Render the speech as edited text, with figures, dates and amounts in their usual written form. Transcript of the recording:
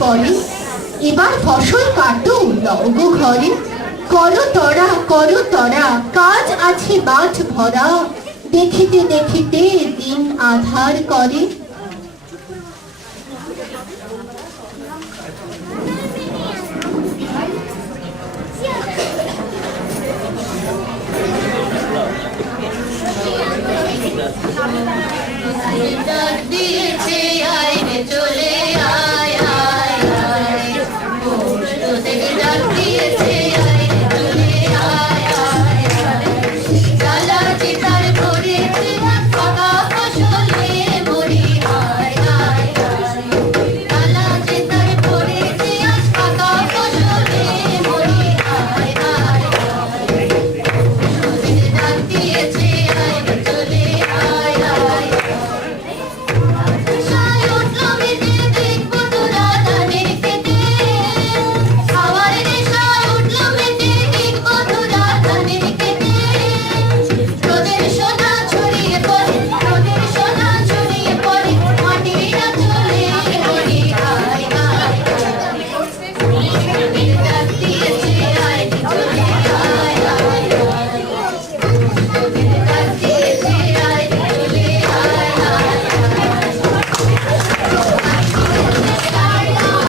পরে, এবার ফসল কাটো লগ ঘরে। করো তরা কাজ আছে মাঠ ভরা, দেখিতে দেখিতে দিন আধার করে। দিয়েছে আইনে চলে